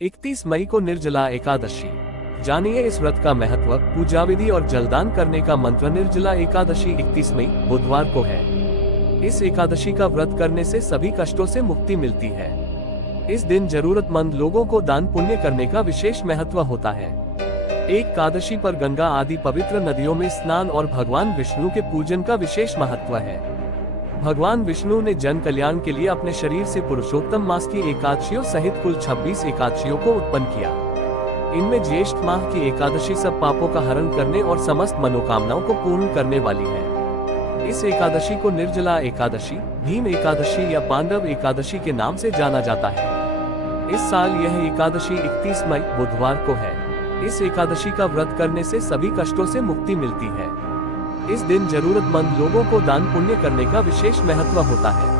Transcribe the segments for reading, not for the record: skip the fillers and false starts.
31 मई को निर्जला एकादशी। जानिए इस व्रत का महत्व, पूजा विधि और जलदान करने का मंत्र। निर्जला एकादशी 31 मई बुधवार को है। इस एकादशी का व्रत करने से सभी कष्टों से मुक्ति मिलती है। इस दिन जरूरतमंद लोगों को दान पुण्य करने का विशेष महत्व होता है। एकादशी पर गंगा आदि पवित्र नदियों में स्नान और भगवान विष्णु के पूजन का विशेष महत्व है। भगवान विष्णु ने जन कल्याण के लिए अपने शरीर से पुरुषोत्तम मास की एकादशियों सहित कुल 26 एकादशियों को उत्पन्न किया। इनमें ज्येष्ठ माह की एकादशी सब पापों का हरण करने और समस्त मनोकामनाओं को पूर्ण करने वाली है। इस एकादशी को निर्जला एकादशी, भीम एकादशी या पांडव एकादशी के नाम से जाना जाता है। इस साल यह एकादशी 31 मई बुधवार को है। इस एकादशी का व्रत करने से सभी कष्टों से मुक्ति मिलती है। इस दिन जरूरतमंद लोगों को दान पुण्य करने का विशेष महत्व होता है।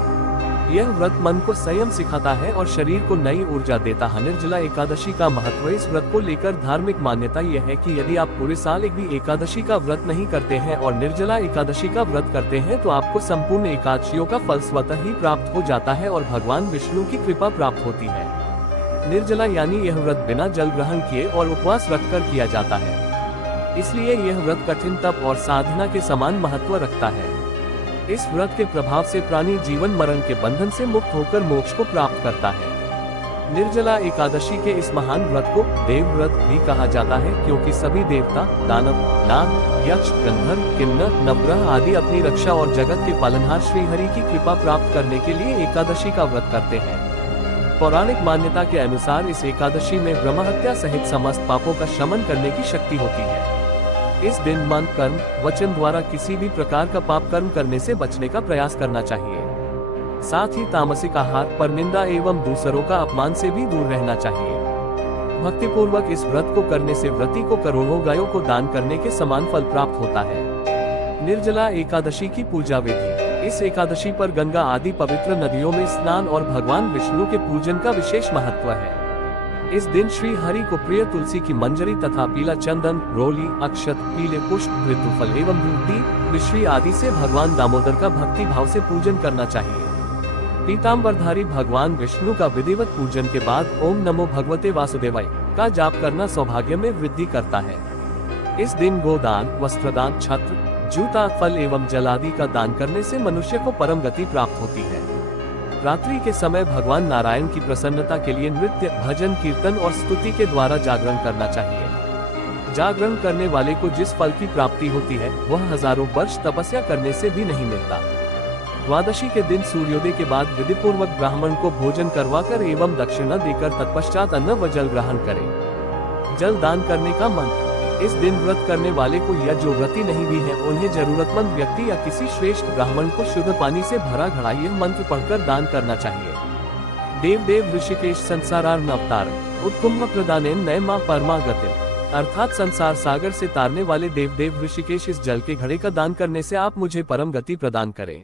यह व्रत मन को संयम सिखाता है और शरीर को नई ऊर्जा देता है। निर्जला एकादशी का महत्व। इस व्रत को लेकर धार्मिक मान्यता यह है कि यदि आप पूरे साल एक भी एकादशी का व्रत नहीं करते हैं और निर्जला एकादशी का व्रत करते हैं तो आपको संपूर्ण एकादशियों का फल स्वतः ही प्राप्त हो जाता है और भगवान विष्णु की कृपा प्राप्त होती है। निर्जला यानी यह व्रत बिना जल ग्रहण किए और उपवास रखकर किया जाता है, इसलिए यह व्रत कठिन तप और साधना के समान महत्व रखता है। इस व्रत के प्रभाव से प्राणी जीवन मरण के बंधन से मुक्त होकर मोक्ष को प्राप्त करता है। निर्जला एकादशी के इस महान व्रत को देव व्रत भी कहा जाता है, क्योंकि सभी देवता, दानव, नाग, यक्ष, गंधर्व, किन्नर, नवग्रह आदि अपनी रक्षा और जगत के पालनहार श्री हरि की कृपा प्राप्त करने के लिए एकादशी का व्रत करते हैं। पौराणिक मान्यता के अनुसार इस एकादशी में ब्रह्महत्या सहित समस्त पापों का शमन करने की शक्ति होती है। इस दिन मन, कर्म, वचन द्वारा किसी भी प्रकार का पाप कर्म करने से बचने का प्रयास करना चाहिए। साथ ही तामसिक आहार, परनिंदा एवं दूसरों का अपमान से भी दूर रहना चाहिए। भक्तिपूर्वक इस व्रत को करने से व्रती को करोड़ों गायों को दान करने के समान फल प्राप्त होता है। निर्जला एकादशी की पूजा विधि। इस एकादशी पर गंगा आदि पवित्र नदियों में स्नान और भगवान विष्णु के पूजन का विशेष महत्व है। इस दिन श्री हरि को प्रिय तुलसी की मंजरी तथा पीला चंदन, रोली, अक्षत, पीले पुष्प, ऋतुफल एवं दूधी, मिश्री आदि से भगवान दामोदर का भक्ति भाव से पूजन करना चाहिए। पीताम्बरधारी भगवान विष्णु का विधिवत पूजन के बाद ओम नमो भगवते वासुदेवाय का जाप करना सौभाग्य में वृद्धि करता है। इस दिन गोदान, वस्त्रदान, छत्र, जूता, फल एवं जल आदि का दान करने से मनुष्य को परम गति प्राप्त होती है। रात्रि के समय भगवान नारायण की प्रसन्नता के लिए नृत्य, भजन, कीर्तन और स्तुति के द्वारा जागरण करना चाहिए। जागरण करने वाले को जिस फल की प्राप्ति होती है वह हजारों वर्ष तपस्या करने से भी नहीं मिलता। द्वादशी के दिन सूर्योदय के बाद विधि पूर्वक ब्राह्मण को भोजन करवाकर एवं दक्षिणा देकर तत्पश्चात अन्न व जल ग्रहण करें। जल दान करने का मंत्र। इस दिन व्रत करने वाले को या जो व्रती नहीं भी है उन्हें जरूरतमंद व्यक्ति या किसी श्रेष्ठ ब्राह्मण को शुद्ध पानी से भरा घड़ा यह मंत्र पढ़कर दान करना चाहिए। देव देव ऋषिकेश संसारार्न अवतार उत्कुंभ प्रदानेन नय मां परमा गतिम। अर्थात संसार सागर से तारने वाले देव देव ऋषिकेश, इस जल के घड़े का दान करने से आप मुझे परम गति प्रदान करें।